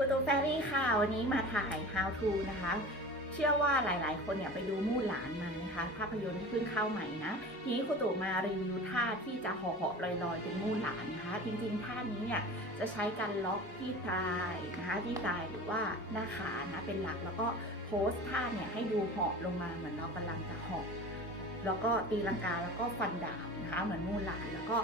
คุณตูแฟรี่ค่ะ วันนี้มาถ่าย How to นะคะ เชื่อว่าหลายๆ คนเนี่ยไปดูมู่หลานมานะคะ ภาพยนตร์ที่เพิ่งเข้าใหม่นะ ทีนี้คุณตูมารีวิวท่าที่จะเหาะเหาะลอยๆเป็นมู่หลานนะคะ จริงๆ ท่านี้เนี่ยจะใช้การล็อกที่ตายนะคะ ที่ตายหรือว่าหน้าขานะเป็นหลัก แล้วก็โพสท่าเนี่ยให้ดูเหาะลงมาเหมือนเรากำลังจะเหาะแล้วก็ตีลังกาแล้วก็ฟันดาบนะคะ เหมือนมู่หลานแล้วก็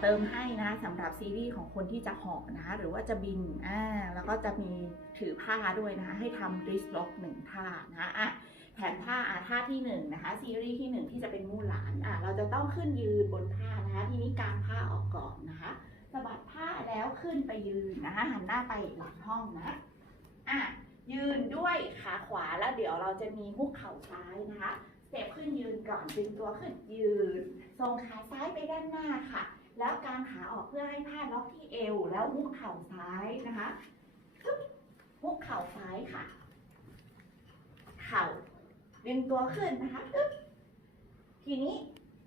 เติมให้นะสำหรับซีรีส์ของคนที่จะเหาะนะคะหรือว่าจะบินอ่าแล้วก็จะมีถือผ้าด้วยนะคะให้ทำริสล็อกหนึ่งท่านะคะอะแถมท่าอะท่าที่หนึ่งนะคะซีรีส์ที่หนึ่งที่จะเป็นมู่หลานอะเราจะต้องขึ้นยืนบนผ้านะคะทีนี้กางผ้าออกก่อนนะคะสะบัดผ้าแล้วขึ้นไปยืนนะคะหันหน้าไปหลังห้องนะอะยืนด้วยขาขวาแล้วเดี๋ยวเราจะมีฮุกเข่าซ้ายนะคะสเต็ปขึ้นยืนก่อนดึงตัวขึ้นยืนทรงขาซ้ายไปด้านหน้าค่ะ แล้วกางขาออกเพื่อให้ผ้าล็อกที่เอว แล้วหุกเข่าซ้ายนะคะปึ๊บหุกเข่าซ้ายค่ะ เข่าดึงตัวขึ้นนะคะปึ๊บทีนี้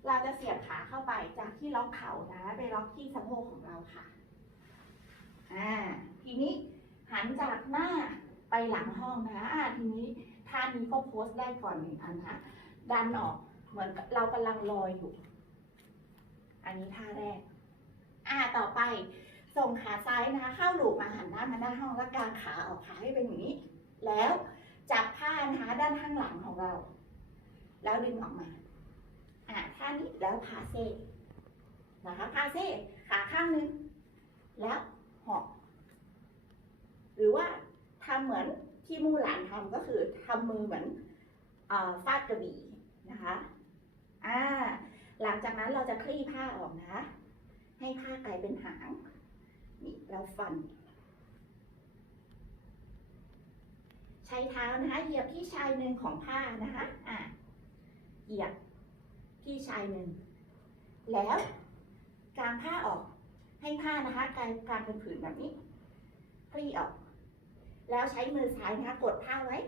เราจะเสียบขาเข้าไปจากที่ล็อกเข่านะ ไปล็อกที่สะโพกของเราค่ะอ่าทีนี้หันจากหน้าไปหลังห้องนะะอ่าทีนี้ท่านี้ก็โพสต์ได้ก่อนหนึ่งอันนะดันออกเหมือนเรากำลังลอยอยู่ อันนี้ท่าแรก ส่งขาซ้ายนะคะเข้าหลูปมาหันหน้ามาหน้าห้องแล้วกางขาออกขาให้เป็นอย่างนี้ แล้วจับผ้านะคะด้านข้างหลังของเรา แล้วดึงออกมาอ่าท่านี้แล้วพาเซ่นะคะพาเซ่ขาข้างนึง แล้วหอบหรือว่าทำเหมือนที่มู่หลานทำก็คือทำมือเหมือนอฟาดกระบี่นะคะอ่าหลังจากนั้นเราจะคลี่ผ้าออกนะ ให้ผ้ากลายเป็นหาง นี่เราฟัน ใช้เท้านะคะ เหยียบที่ชายหนึ่งของผ้านะคะ อะ เหยียบที่ชายหนึ่ง แล้วกางผ้าออก ให้ผ้านะคะกลายกลางเป็นผืนแบบนี้คลี่ออก แล้วใช้มือซ้ายนะคะกดผ้าไว้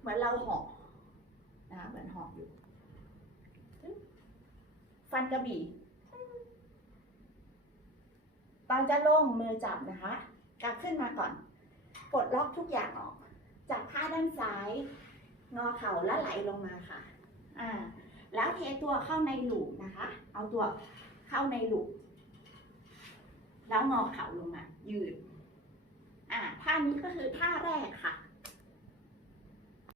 เหมือนเราห่อนะคะเหมือนห่ออยู่ ฟันกระบี่ ตอนจะลงมือจับนะคะกลับขึ้นมาก่อน ปลดล็อกทุกอย่างออก จับผ้าด้านซ้าย งอเข่าแล้วไหลลงมาค่ะ อ่า แล้วเทตัวเข้าในหลุมนะคะ เอาตัวเข้าในหลุมแล้วงอเข่าลงมา ยืด อ่าท่านี้ก็คือท่าแรกค่ะ